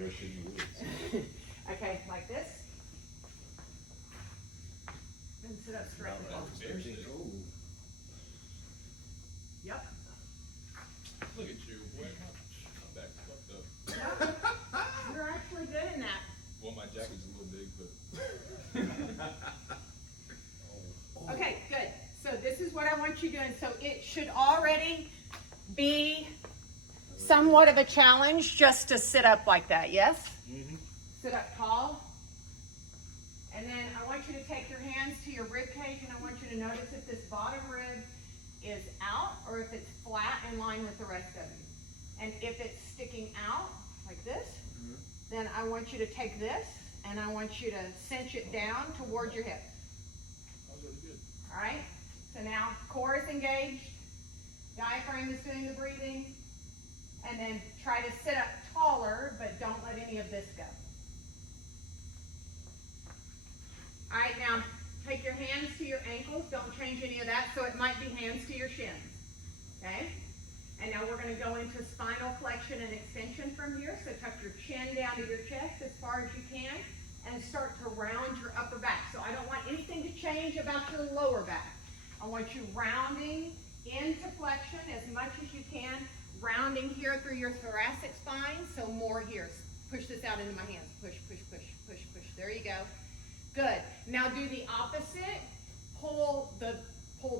bear shit in the woods. Okay, like this. And sit up straight. Oh. Yep. Look at you, boy. My back's fucked up. Yep. You're actually good in that. Well, my jacket's a little big, but. Okay, good. So this is what I want you doing. So it should already be somewhat of a challenge just to sit up like that, yes? Mm-hmm. Sit up tall. And then I want you to take your hands to your rib cage, and I want you to notice if this bottom rib is out or if it's flat in line with the rest of you. And if it's sticking out like this, then I want you to take this and I want you to cinch it down towards your hip. All right? So now core is engaged, diaphragm is doing the breathing, and then try to sit up taller, but don't let any of this go. All right, now take your hands to your ankles. Don't change any of that, so it might be hands to your shins. Okay? And now we're going to go into spinal flexion and extension from here. So tuck your chin down to your chest as far as you can and start to round your upper back. So I don't want anything to change about your lower back. I want you rounding into flexion as much as you can, rounding here through your thoracic spine. So more here. Push this out into my hands. Push, push, push, push, push. There you go. Good. Now do the opposite. Pull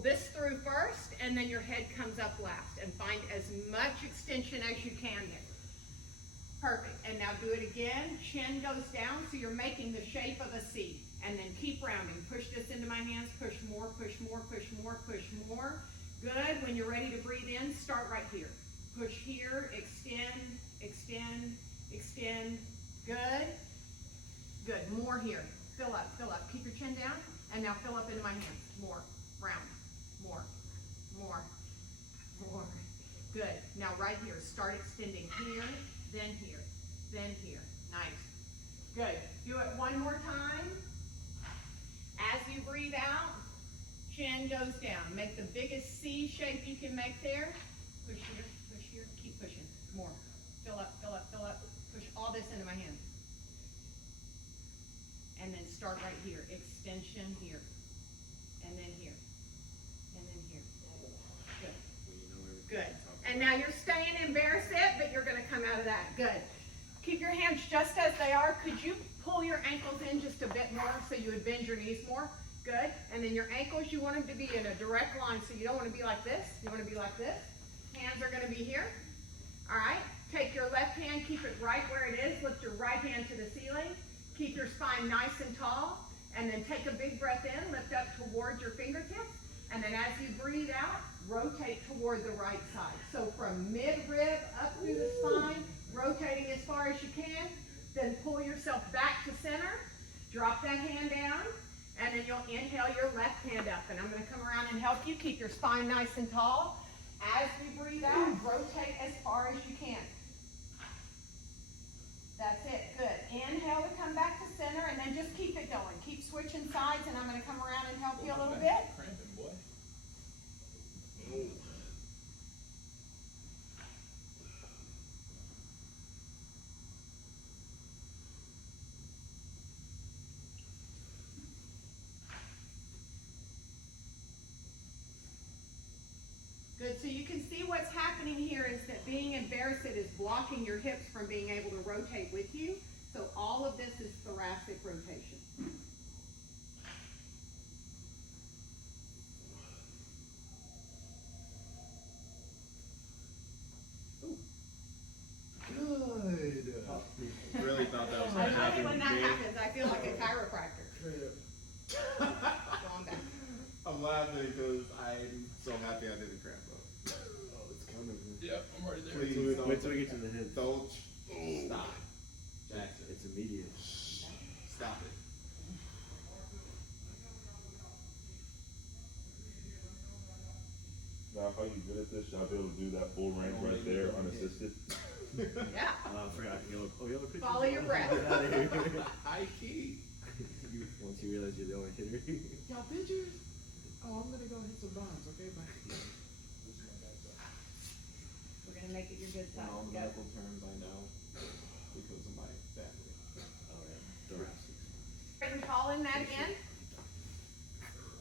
this through first, and then your head comes up last, and find as much extension as you can there. Perfect. And now do it again. Chin goes down, so you're making the shape of a C. And then keep rounding. Push this into my hands. Push more, push more, push more, push more. Good. When you're ready to breathe in, start right here. Push here, extend, extend, extend. Good. Good. More here. Fill up, fill up. Keep your chin down, and now fill up into my hands. More. Round. More. More. More. Good. Now right here, start extending here, then here, then here. Nice. Good. Do it one more time. As you breathe out, chin goes down. Make the biggest C shape you can make there. Push here, keep pushing. More. Fill up, fill up, fill up. Push all this into my hands. And then start right here. Extension here. And then here. And then here. Good. Good. And now you're staying in bear sit, but you're going to come out of that. Good. Keep your hands just as they are. Could you pull your ankles in just a bit more so you would bend your knees more? Good. And then your ankles, you want them to be in a direct line, so you don't want to be like this. You want to be like this. Hands are going to be here. All right. Take your left hand, keep it right where it is. Lift your right hand to the ceiling. Keep your spine nice and tall. And then take a big breath in. Lift up towards your fingertips. And then as you breathe out, rotate toward the right side. So from mid-rib up through the spine, rotating as far as you can. Then pull yourself back to center. Drop that hand down. And then you'll inhale your left hand up. And I'm going to come around and help you. Keep your spine nice and tall. As we breathe out, rotate as far as you can. That's it. Good. Inhale to come back to center, and then just keep it going. Keep switching sides, and I'm going to come around and help you a little bit. Cramping, boy. Good. So you can see what's happening here is that being in bear sit is blocking your hips from being able to rotate with you. So all of this is thoracic rotation. Good. Really thought that was I going to love it happen. when that happens. I feel like a chiropractor. Going back. I'm laughing because I'm so happy I didn't cramp up. Oh, it's coming. Yep, I'm already there. Please don't. Wait till we get to the head. Don't stop. Jackson. It's immediate. Stop it. Now, if I get good at this, should I be able to do that full range right there unassisted? Yeah. I forgot. You have a picture? Follow your breath. Get out of here. High key. Once you realize you're the only hitter. Y'all bitches. Oh, I'm gonna go hit some bombs, okay? Bye. We're going to make it your good side. All Go. medical terms I know because of my in that in.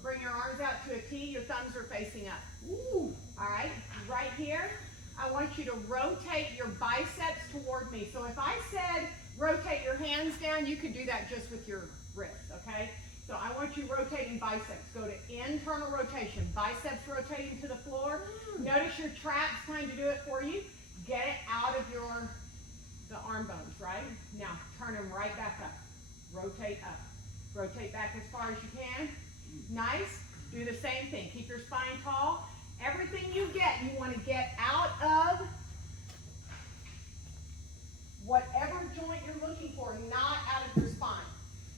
Bring your arms out to a T, your thumbs are facing up. Ooh. All right, right here, I want you to rotate your biceps toward me. So if I said rotate your hands down, you could do that just with your wrists, okay? So I want you rotating biceps. Go to internal rotation. Biceps rotating to the floor. Notice your traps trying to do it for you. Get it out of the arm bones, right? Now turn them right back up. Rotate up. Rotate back as far as you can. Nice. Do the same thing. Keep your spine tall. Everything you get, you want to get out of whatever joint you're looking for, not out of your spine.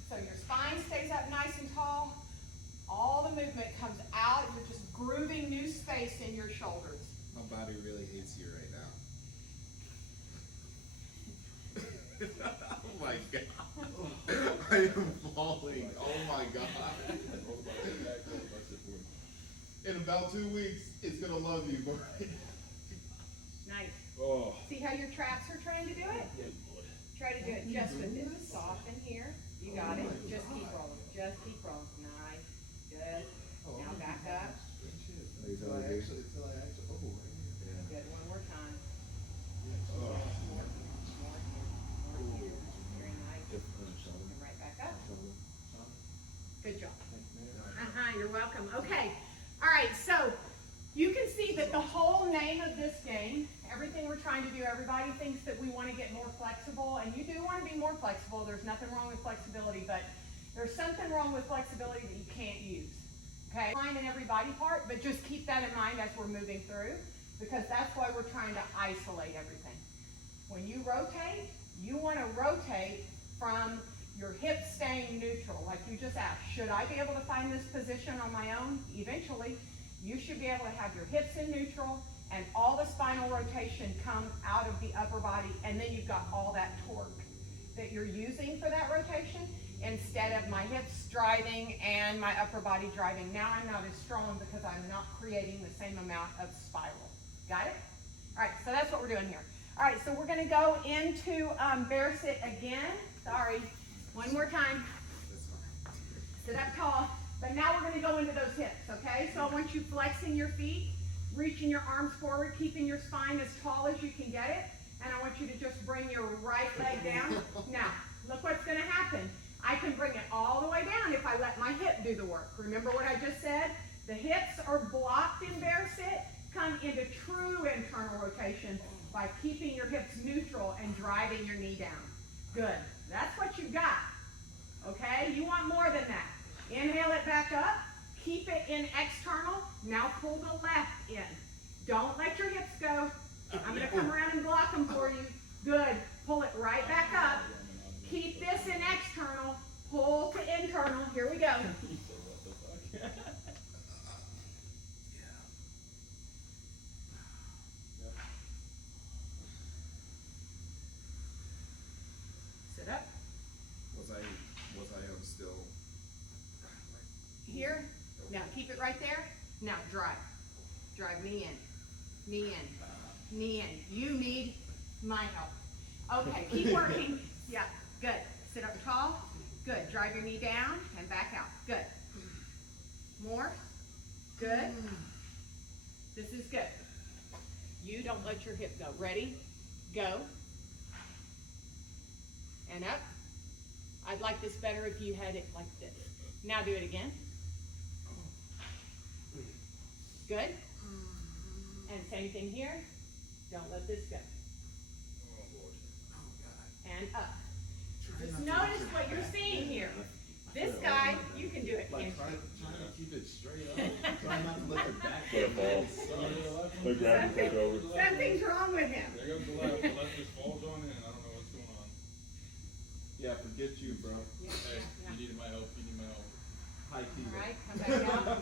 So your spine stays up nice and tall. All the movement comes out. You're just grooving new space in your shoulders. My body really hates you right now. Oh my god. I am falling. Oh my god. In about 2 weeks, it's gonna love you, boy. Nice. Oh. See how your traps are trying to do it? Try to do it just with this. Soften here. You got it. Just keep rolling. Just keep rolling. Nice. Good. Now back up. Until I actually, oh, right Good. One more time. here. Oh. More here. Very nice. And right back up. Good job. You're welcome. Okay. All right. So you can see that the whole name of this game, everything we're trying to do, everybody thinks that we want to get more flexible, and you do want to be more flexible. There's nothing wrong with flexibility, but there's something wrong with flexibility that you can't use. Okay? Fine in every body part, but just keep that in mind as we're moving through, because that's why we're trying to isolate everything. When you rotate, you want to rotate from your hips staying neutral, like you just asked. Should I be able to find this position on my own? Eventually, you should be able to have your hips in neutral and all the spinal rotation come out of the upper body, and then you've got all that torque that you're using for that rotation instead of my hips driving and my upper body driving. Now I'm not as strong because I'm not creating the same amount of spiral. Got it? All right, so that's what we're doing here. All right, so we're going to go into bear sit again. Sorry. One more time. Sit up tall. But now we're going to go into those hips, okay? So I want you flexing your feet, reaching your arms forward, keeping your spine as tall as you can get it. And I want you to just bring your right leg down. Now, look what's going to happen. I can bring it all the way down if I let my hip do the work. Remember what I just said? The hips are blocked in bear sit. Come into true internal rotation by keeping your hips neutral and driving your knee down. Good. That's what you got. Okay? You want more than that. Inhale it back up. Keep it in external. Now pull the left in. Don't let your hips go. I'm going to come around and block them for you. Good. Pull it right back up. Keep this in external. Pull to internal. Here we go. Sit up. Was I still Here. Now keep it right there. Now drive. Drive knee in. Knee in. Knee in. You need my help. Okay, keep working. Yeah, good. Sit up tall. Good. Drive your knee down and back out. Good. More. Good. This is good. You don't let your hip go. Ready? Go. And up. I'd like this better if you had it like this. Now do it again. Good. And same thing here. Don't let this go. And up. Just notice what you're seeing here. This guy, you can do it, can't you? trying to keep it straight up? Trying not to let the back Let it fall. Let gravity take over. Something's wrong with him. There goes the left. The left just falls on in. I don't know what's going on. Yeah, forget you, bro. Hey, you needed my help. You need my help. High key. All right, come back out.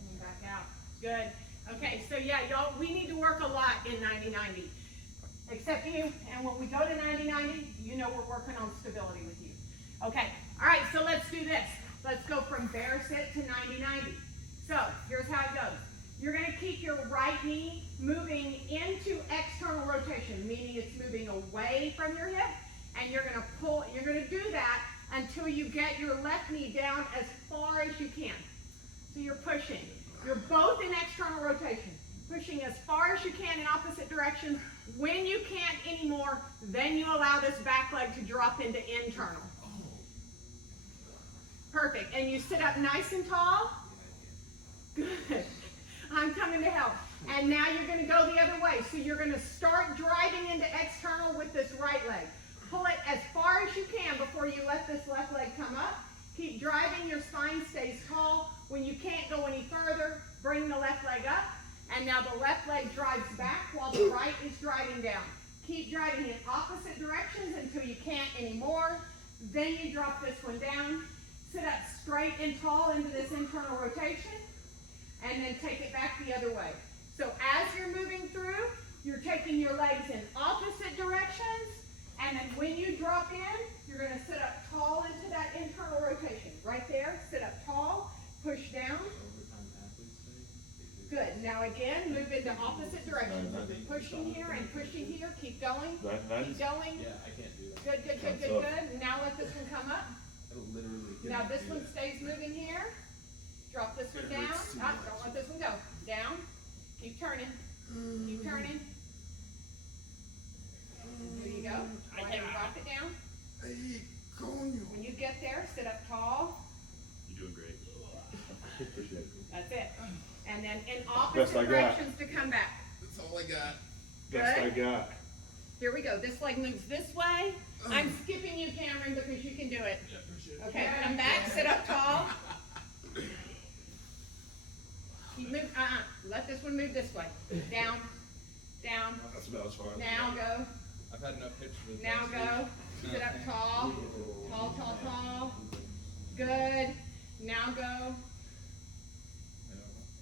And back out. Good. Okay, so yeah, y'all, we need to work a lot in 90-90. Except you, and when we go to 90-90, you know we're working on stability with you. Okay, all right, so let's do this. Let's go from bear sit to 90-90. So, here's how it goes. You're going to keep your right knee moving into external rotation, meaning it's moving away from your hip, and you're going to pull, you're going to do that until you get your left knee down as far as you can. So you're pushing. You're both in external rotation, pushing as far as you can in opposite directions. When you can't anymore, then you allow this back leg to drop into internal. Perfect. And you sit up nice and tall. Good. I'm coming to help. And now you're going to go the other way. So you're going to start driving into external with this right leg. Pull it as far as you can before you let this left leg come up. Keep driving. Your spine stays tall. When you can't go any further, bring the left leg up. And now the left leg drives back while the right is driving down. Keep driving in opposite directions until you can't anymore. Then you drop this one down. Sit up straight and tall into this internal rotation. And then take it back the other way. So as you're moving through, you're taking your legs in opposite directions. And then when you drop in, you're going to sit up tall into that internal rotation. Right there, sit up tall, push down. Good. Now again, move into opposite directions. Pushing here and pushing here. Keep going. Keep going. Yeah, I can't do that. Good, good, good, good, good. Now let this one come up. It'll literally get Now me this to do one that. stays moving here. Drop this one down. Ah, don't let this one go. Down. Keep turning. Keep turning. There you go. Go ahead and drop it down. Hey, coño. When you get there, sit up tall. You're doing great. Appreciate it. That's it. And then in Best opposite I got. directions to come back. That's all I got. Best I Good. got. Here we go. This leg moves this way. I'm skipping you, Cameron, because you can do it. Yeah, appreciate it. Okay, come back. Sit up tall. Keep move. Let this one move this way. Down. Down. That's about as far as Now go. I've had enough hits for this. Now go. Sit up tall. Tall, tall, tall. Good. Now go.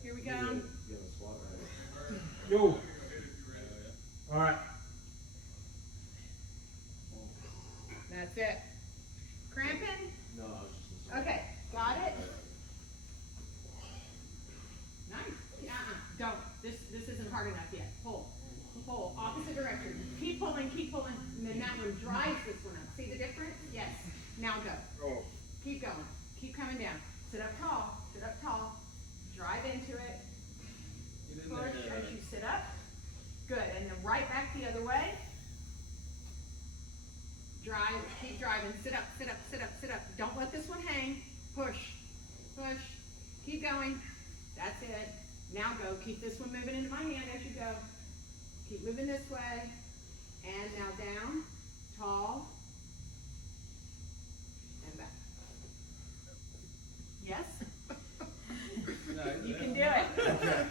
Here we go. You have a squat, right? Yo. All right. That's it. Cramping? No, I was just. Okay. Got it? Nice. Don't. This isn't hard enough yet. Pull. Pull. Opposite direction. Keep pulling, keep pulling. And then that one drives this one up. See the difference? Yes. Now go. Oh. Keep going. Keep coming down. Sit up tall. Sit up tall. Drive into it. Get in Push there. as you sit up. Good. And then right back the other way. Drive. Keep driving. Sit up, sit up, sit up, sit up. Don't let this one hang. Push. Push. Keep going. That's it. Now go. Keep this one moving into my hand as you go. Keep moving this way. And now down. Tall. And back. Yes? You can do it.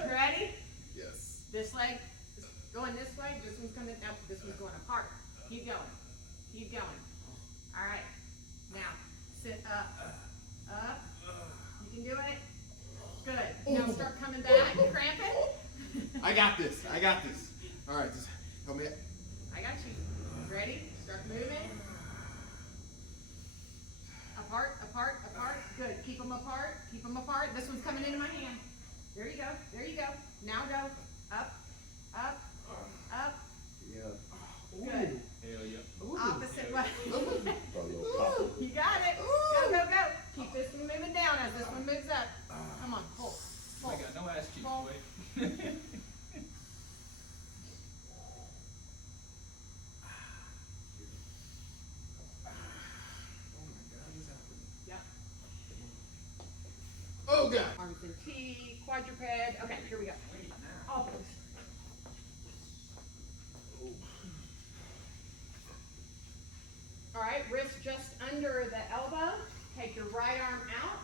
Ready? Yes. This leg is going this way. This one's coming. No, this one's going apart. Keep going. Keep going. All right. Now sit up. Up. You can do it. Good. Now start coming back. Cramping. I got this. I got this. All right. Just help me. I got you. Ready? Start moving. Apart, apart, apart. Good. Keep them apart. Keep them apart. This one's coming into my hand. There you go. There you go. Now go. Up, up, up. Yeah. Good. Hell yeah. Opposite way. Probably a little pop. You got it. Go, go, go. Keep this one moving down as this one moves up. Come on. Pull. I Pull. got no ass cheeks, Pull. boy. Yep. Oh God. Arms in T, quadruped. Okay, here we go. All those. All right, wrist just under the elbow. Take your right arm out.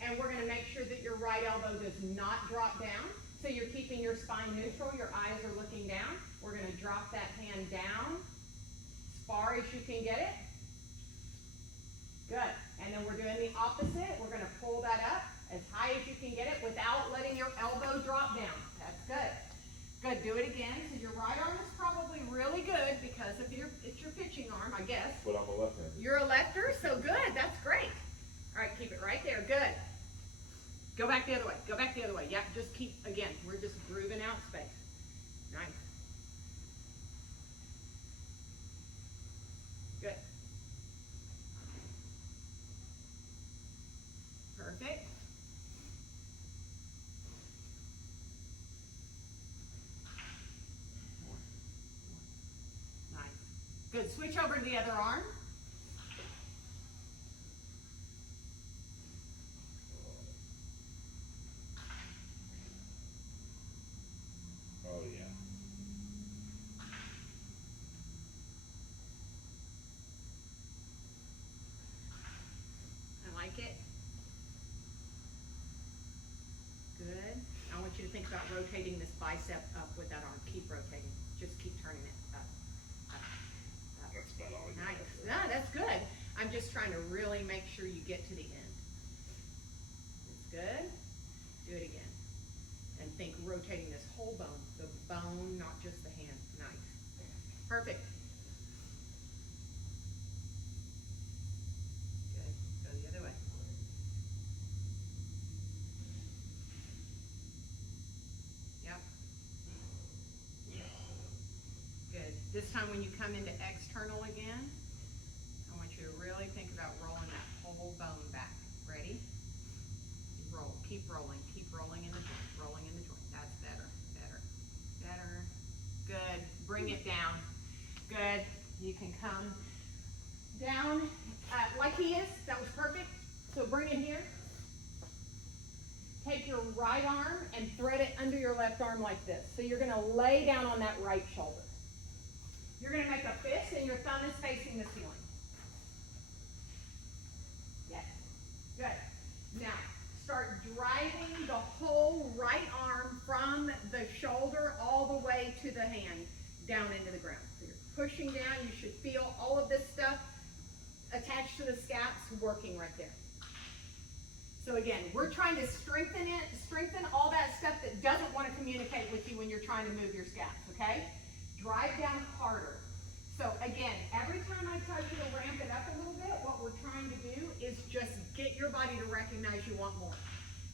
And we're going to make sure that your right elbow does not drop down. So you're keeping your spine neutral. Your eyes are looking down. We're going to drop that hand down as far as you can get it. Good. And then we're doing the opposite. We're going to pull that up as high as you can get it without letting your elbow drop down. That's good. Good. Do it again. So your right arm is probably really good because of it's your pitching arm, I guess. But I'm a left-hander. You're a lefter, so good. That's great. All right, keep it right there. Good. Go back the other way. Go Go back the other way. Yep, just keep, again, we're just grooving out space. Nice. Good. Perfect. Nice. Good. Switch over to the other arm. Oh yeah. I like it. Good. I want you to think about rotating this bicep up with that arm. Keep rotating. Just keep turning it up. Up. That's about all you Nice. got. No, that's good. I'm just trying to really make sure you get to the end. That's good. Do it again. And think rotating this whole bone. The bone, not just the hand. Nice. Perfect. Good. Go the other way. Yep. Good. This time when you come into external again, I want you to really think about rolling that whole bone back. Ready? Roll. Keep rolling. Keep rolling in the joint. Rolling in the joint. That's better. Better. Better. Good. Bring it down. Good. You can come down like he is. That was perfect. So bring it here. Take your right arm and thread it under your left arm like this. So you're going to lay down on that right shoulder. You're going to make a fist and your thumb is facing the ceiling. Yes. Good. Now, start driving the whole right arm from the shoulder all the way to the hand down into the ground. So you're pushing down. You should feel all of this stuff attached to the scaps working right there. So again, we're trying to strengthen it, strengthen all that stuff that doesn't want to communicate with you when you're trying to move your scaps, okay? Drive down harder. So again, every time I tell you to ramp it up a little bit, what we're trying to do is just get your body to recognize you want more.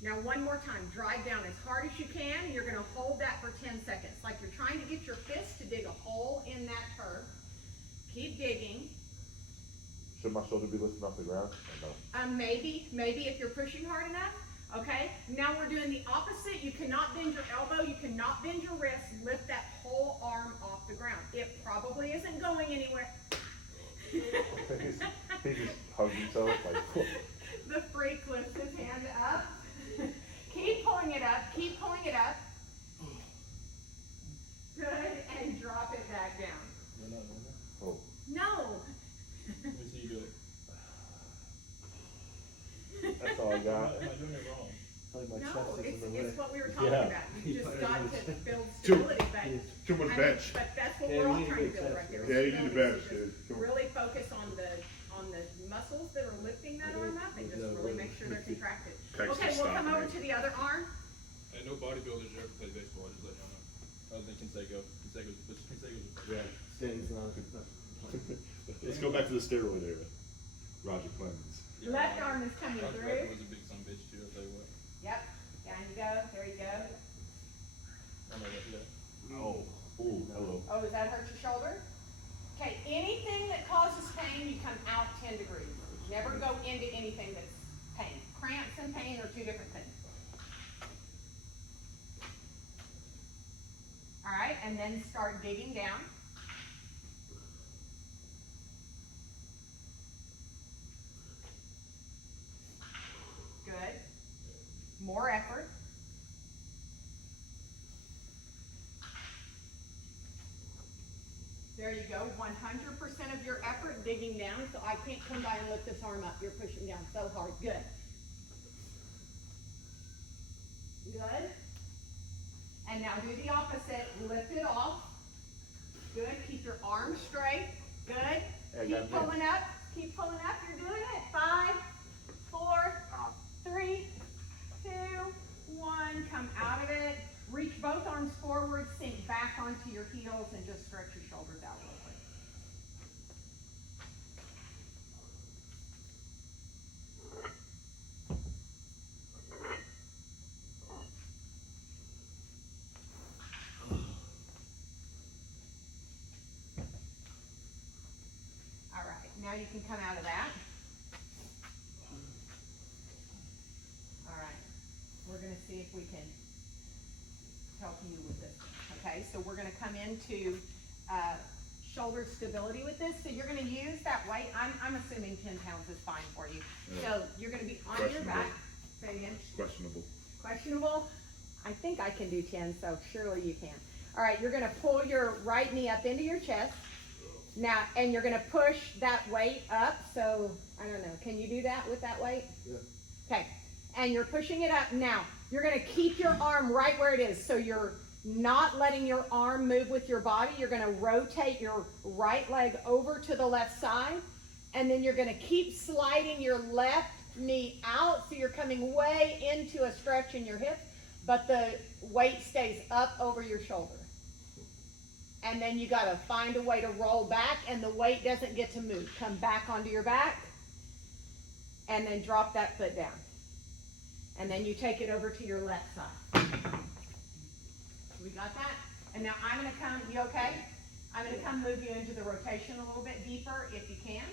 Now one more time, drive down as hard as you can. You're gonna hold that for 10 seconds. Like you're trying to get your fist to dig a hole in that turf. Keep digging. Should my shoulder be lifting off the ground? Or no? Maybe if you're pushing hard enough. Okay, now we're doing the opposite. You cannot bend your elbow, you cannot bend your wrist. Lift that whole arm off the ground. It probably isn't going anywhere. he just hugged himself like. The freak lifts his hand up. Keep pulling it up, keep pulling it up. Good, and drop it back down. We're not doing that. Oh. No. Let me see you do it. That's all I got. Am I doing it wrong? Like my No, chest is in the way. it's what we were talking Yeah. about. You just got to build Too- stability back. Too much I mean, bench. But that's what Yeah, we're we all need a trying to big build chest, right there. Yeah, you need a Stability. bench, So dude. just Come on. really focus on the muscles that are lifting that arm up and just really make sure they're contracted. Texas Okay, we'll come style, over man. to the other arm. And no bodybuilders ever play baseball, just let y'all know. Other than Conseco. Yeah, Stan's not. Let's go back to the steroid era. Roger Clemens. Left arm is coming Roger through. was a big son of a bitch too, I'll tell you what. Yep, down you go, there you go. I know that, yeah. Oh. Ooh, hello. Oh, does that hurt your shoulder? Okay, anything that causes pain, you come out 10 degrees. Never go into anything that's pain. Cramps and pain are two different things. All right, and then start digging down. Good. More effort. There you go, 100% of your effort digging down, so I can't come by and lift this arm up. You're pushing down so hard. Good. Good. And now do the opposite. Lift it off. Good. Keep your arms straight. Good. Keep pulling up. Keep pulling up. You're doing it. 5, 4, 3, 2, 1. Come out of it. Reach both arms forward. Sink back onto your heels and just stretch your shoulders out real quick. Now you can come out of that. All right, we're gonna see if we can help you with this. Okay, so we're gonna come into shoulder stability with this. So you're gonna use that weight. I'm assuming 10 pounds is fine for you. So you're gonna be on your back. Say it again. Questionable. Questionable? I think I can do 10, so surely you can. All right, you're gonna pull your right knee up into your chest. Now, and you're gonna push that weight up. So, I don't know, can you do that with that weight? Yeah. Okay, and you're pushing it up. Now, you're gonna keep your arm right where it is. So you're not letting your arm move with your body. You're gonna rotate your right leg over to the left side. And then you're gonna keep sliding your left knee out. So you're coming way into a stretch in your hip, but the weight stays up over your shoulder. And then you gotta find a way to roll back and the weight doesn't get to move. Come back onto your back and then drop that foot down. And then you take it over to your left side. We got that? And now I'm gonna come, you okay? I'm gonna come move you into the rotation a little bit deeper if you can.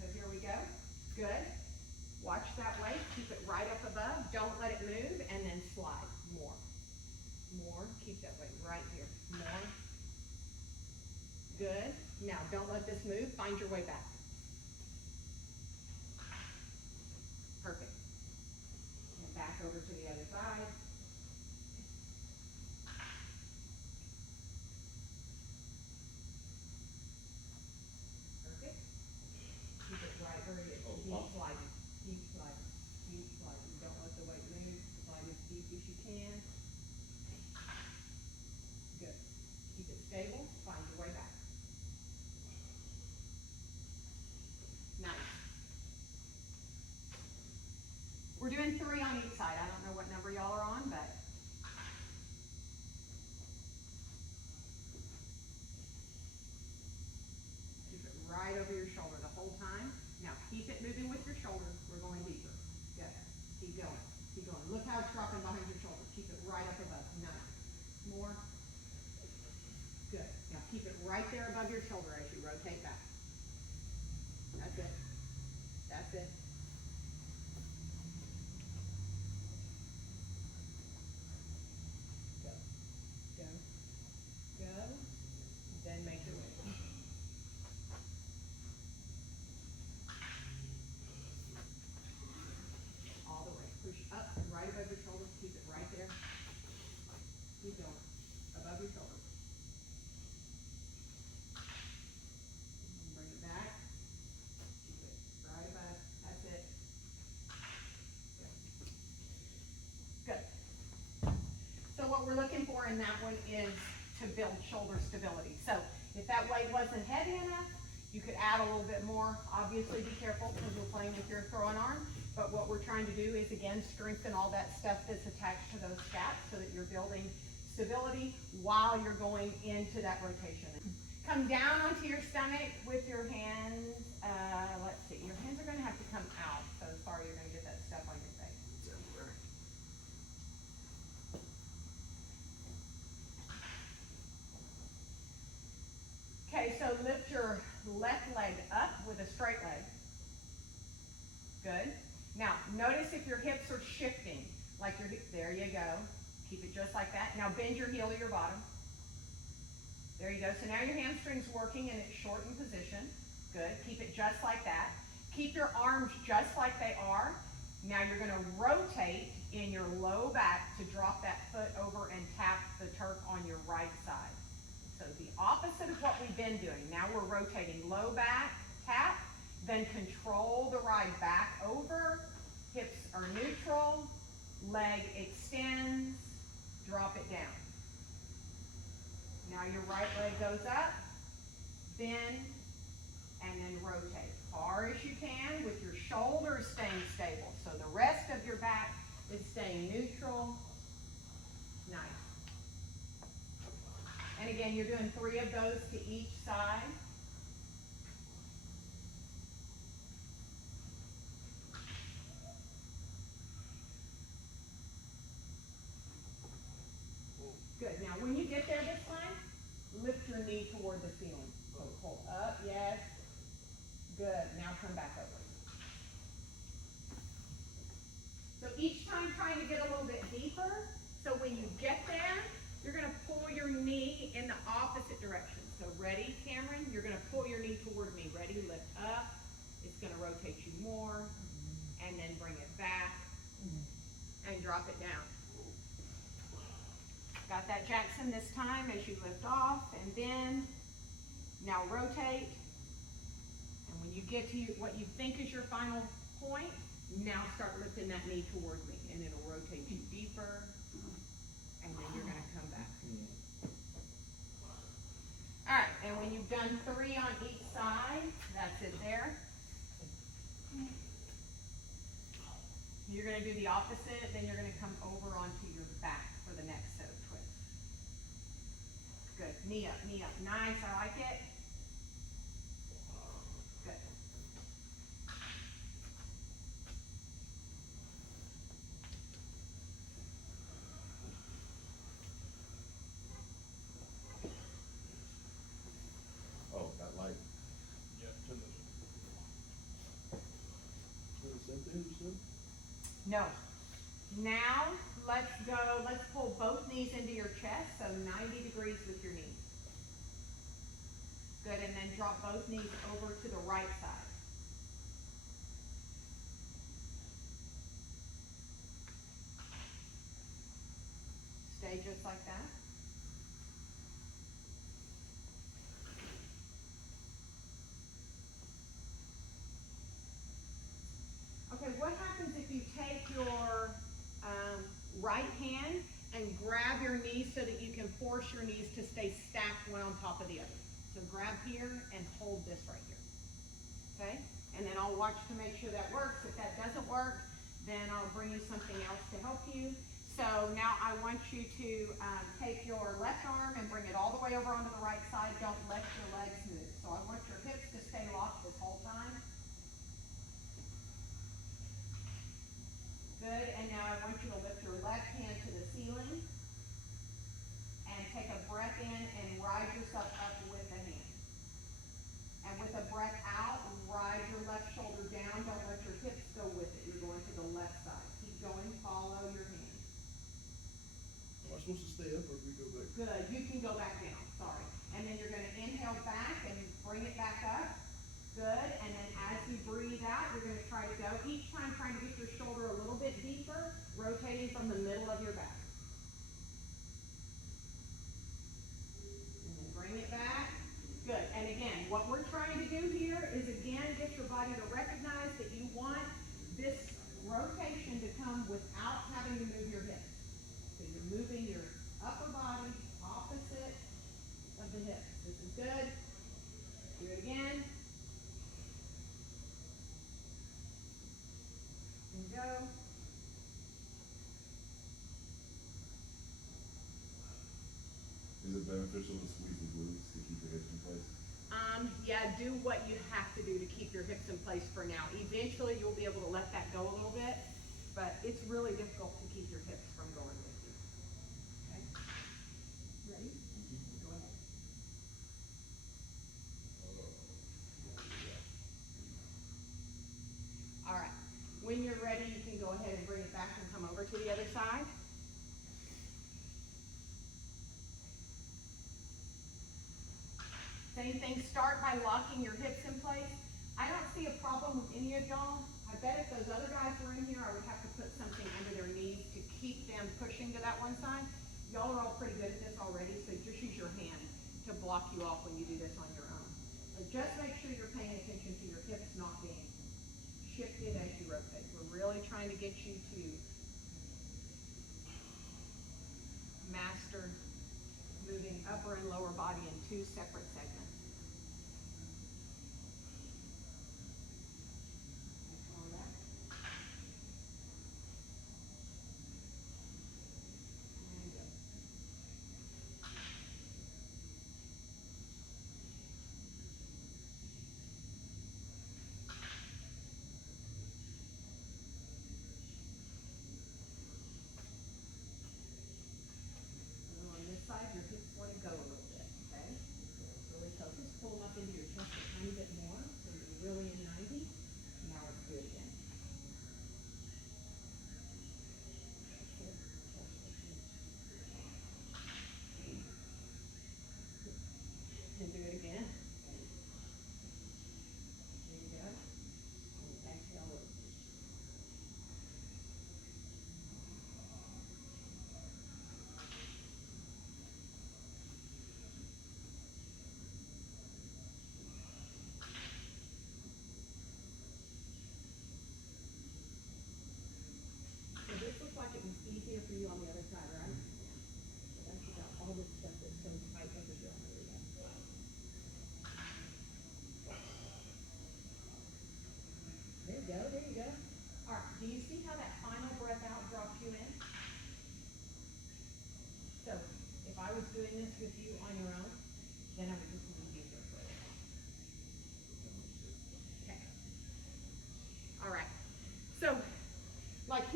So here we go. Good. Watch that weight, keep it right up above. Don't let it move and then slide. More. More, keep that weight right here. More. Good. Now don't let this move, find your way back. Perfect. And back over to the other side. Perfect. Keep it right where it is. Keep sliding. Keep sliding. Keep sliding. Don't let the weight move. Slide as deep as you can. Good. Keep it stable. Find your way back. Nice. We're doing 3 on each side. I don't know what number y'all are on, but keep it right over your shoulder the whole time. Now keep it moving with your shoulder. We're going deeper. Good. Keep going. Keep going. Look how it's dropping behind your shoulder. Keep it right up above. Nice. More. Good. Now keep it right there above your shoulder as you rotate back. That's it. That's it. Go. Go. Go. Then make your way. All the way. Push up right above your shoulder. Keep it right there. Keep going. Above your shoulder. Bring it back. Keep it right above. That's it. Good. So what we're looking for in that one is to build shoulder stability. So if that weight wasn't heavy enough, you could add a little bit more. Obviously be careful because you're playing with your throwing arm. But what we're trying to do is, again, strengthen all that stuff that's attached to those straps so that you're building stability while you're going into that rotation. Come down onto your stomach with your hands. Let's see, your hands are gonna have to come out. So sorry, you're gonna get that stuff on your face. It's everywhere. Okay, so lift your left leg up with a straight leg. Good. Now, notice if your hips are shifting, like your hip, there you go. Keep it just like that. Now bend your heel to your bottom. There you go. So now your hamstring's working in its shortened position. Good. Keep it just like that. Keep your arms just like they are. Now you're going to rotate in your low back to drop that foot over and tap the turf on your right side. So the opposite of what we've been doing. Now we're rotating low back, tap, then control the ride back over. Hips are neutral. Leg extends. Drop it down. Now your right leg goes up, bend, and then rotate. Far as you can with your shoulders staying stable. So the rest of your back is staying neutral. Nice. And again, you're doing 3 of those to each side. Good. Now when you get there this time, lift your knee toward the ceiling. So pull up, yes. Good, now come back over. So each time trying to get a little bit deeper, so when you get there, you're gonna pull your knee in the opposite direction. So ready, Cameron? You're gonna pull your knee toward me. Ready, lift up. It's gonna rotate you more, and then bring it back, and drop it down. Got that, Jackson, this time as you lift off, and then, now rotate. And when you get to what you think is your final point, now start lifting that knee toward me, and it'll rotate you deeper, and then you're gonna come back. All right, and when you've done 3 on each side, that's it there. You're gonna do the opposite, then you're gonna come over onto your back for the next set of twists. Good, knee up, nice, I like it. Good. Oh, that light. Yeah, turn this. Same thing you said? No. Now, let's pull both knees into your chest, so 90 degrees with your knees. Good, and then drop both knees over to the right side. Stay just like that. Okay, what happens if you take your right hand and grab your knees so that you can force your knees to stay stacked one on top of the other? So grab here and hold this right here, okay? And then I'll watch to make sure that works. If that doesn't work, then I'll bring you something else to help you. So now I want you to take your left arm and bring it all the way over onto the right side. Don't let your legs move. So I want your hips to stay locked this whole time. Good, and now I want you to lift your left hand to the ceiling and take a breath in and ride yourself up with the hand. And with a breath out, ride your left shoulder down. Don't let your hips go with it. You're going to the left side. Keep going, follow your hand. Am I supposed to stay up or do we go back? Good, you can go back down, sorry. And then you're gonna inhale back and bring it back up. Good, and then as you breathe out, you're gonna try to go, each time trying to get your shoulder a little bit deeper, rotating from the middle of your back. And then bring it back. Good, and again, what we're trying to do here is again, get your body to recognize that you want this rotation to come without having to move your hips. So you're moving your upper body opposite of the hips. This is good. Do it again. And go. Is it beneficial to squeeze the glutes to keep your hips in place? Yeah, do what you have to do to keep your hips in place for now. Eventually, you'll be able to let that go a little bit, but it's really difficult to keep your hips from going with you. Okay? Ready? Go ahead. All right. When you're ready, you can go ahead and bring it back and come over to the other side. Same thing, start by locking your hips in place. I don't see a problem with any of y'all. I bet if those other guys were in here, I would have to put something under their knees to keep them pushing to that one side. Y'all are all pretty good at this already, so just use your hand to block you off when you do this on your own. But just make sure you're paying attention to your hips not being shifted as you rotate. We're really trying to get you to master moving upper and lower body in 2 separate segments. Control that. And go. And on this side, your hips want to go a little bit, okay? So it's really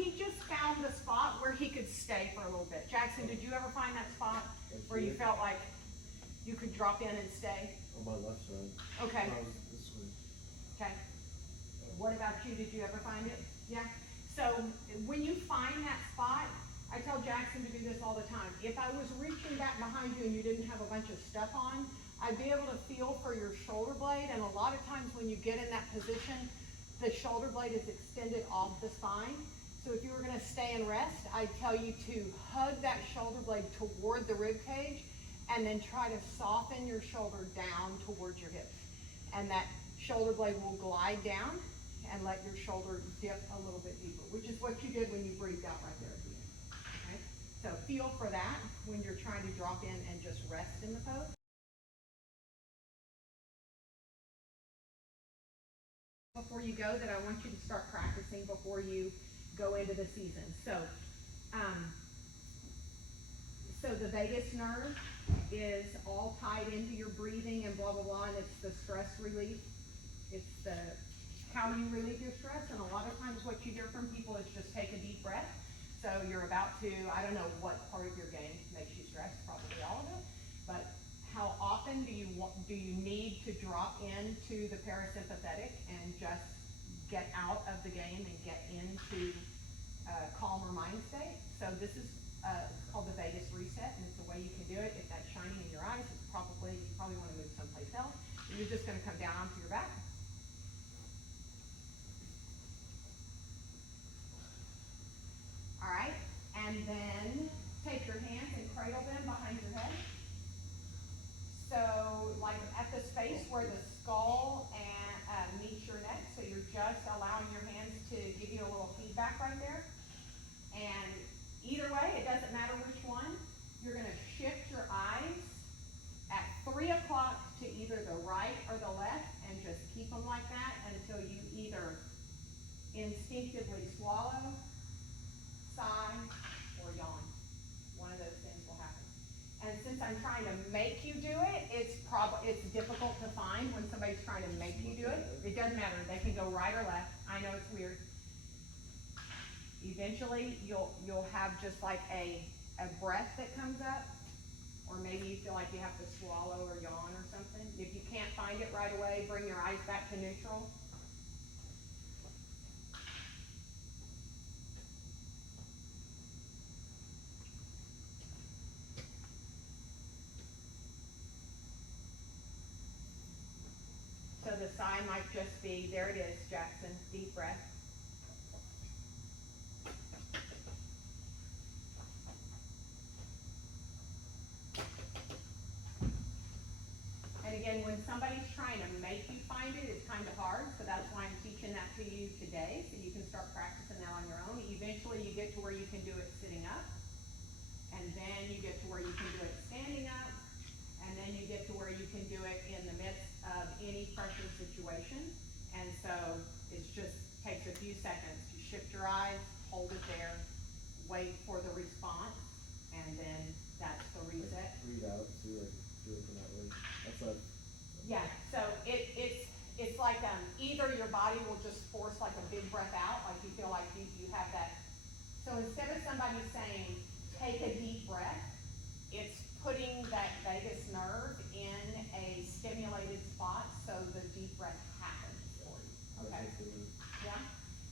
he just found the spot where he could stay for a little bit. Jackson, did you ever find that spot where you felt like you could drop in and stay? On my left side. Okay, When I was this way. okay. What about you? Did you ever find it? Yeah? So when you find that spot, I tell Jackson to do this all the time. If I was reaching back behind you and you didn't have a bunch of stuff on, I'd be able to feel for your shoulder blade, and a lot of times when you get in that position, the shoulder blade is extended off the spine. So if you were gonna stay and rest, I'd tell you to hug that shoulder blade toward the rib cage, and then try to soften your shoulder down towards your hips. And that shoulder blade will glide down and let your shoulder dip a little bit deeper, which is what you did when you breathed out right there at the end. Okay? So feel for that when you're trying to drop in and just rest in the pose. Before you go, that I want you to start practicing before you go into the season. So the vagus nerve is all tied into your breathing and blah, blah, blah, and it's the stress relief. It's the how you relieve your stress, and a lot of times what you hear from people is just take a deep breath. So you're about to, I don't know what part of your game makes you stressed, probably all of it, but how often do you need to drop into the parasympathetic and just get out of the game and get into a calmer mind state? So this is called the vagus reset, and it's a way you can do it. If that's shining in your eyes, you probably want to move someplace else. And you're just going to come down onto your back. All right, and then take your hands and cradle them behind your head. So like at the space where the skull and meets your neck, so you're just allowing your hands to give you a little feedback right there. And either way, it doesn't matter which one, you're gonna shift your eyes at 3 o'clock to either the right or the left, and just keep them like that until you either instinctively swallow, sigh, or yawn. One of those things will happen. And since I'm trying to make you do it, it's difficult to find when somebody's trying to make you do it. It doesn't matter, they can go right or left. I know it's weird. Eventually, you'll have just like a breath that comes up, or maybe you feel like you have to swallow or yawn or something. If you can't find it right away, bring your eyes back to neutral. So the sigh might just be, there it is, Jackson, deep breath. And again, when somebody's trying to make you find it, it's kind of hard, so that's why I'm teaching that to you today, so you can start practicing that on your own. Eventually you get to where you can do it sitting up, and then you get to where you can do it standing up, and then you get to where you can do it in the midst of any pressure situation. And so it just takes a few seconds. You shift your eyes, hold it there, wait for the response, and then that's the reset. Breathe out, so you like do it from that way. That's like. Yeah, so it's like either your body will just force like a big breath out, like you feel like you have that. So instead of somebody saying, take a deep breath, it's putting that vagus nerve in a stimulated spot so the deep breath happens for you, okay? Yeah?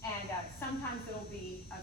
And sometimes it'll be a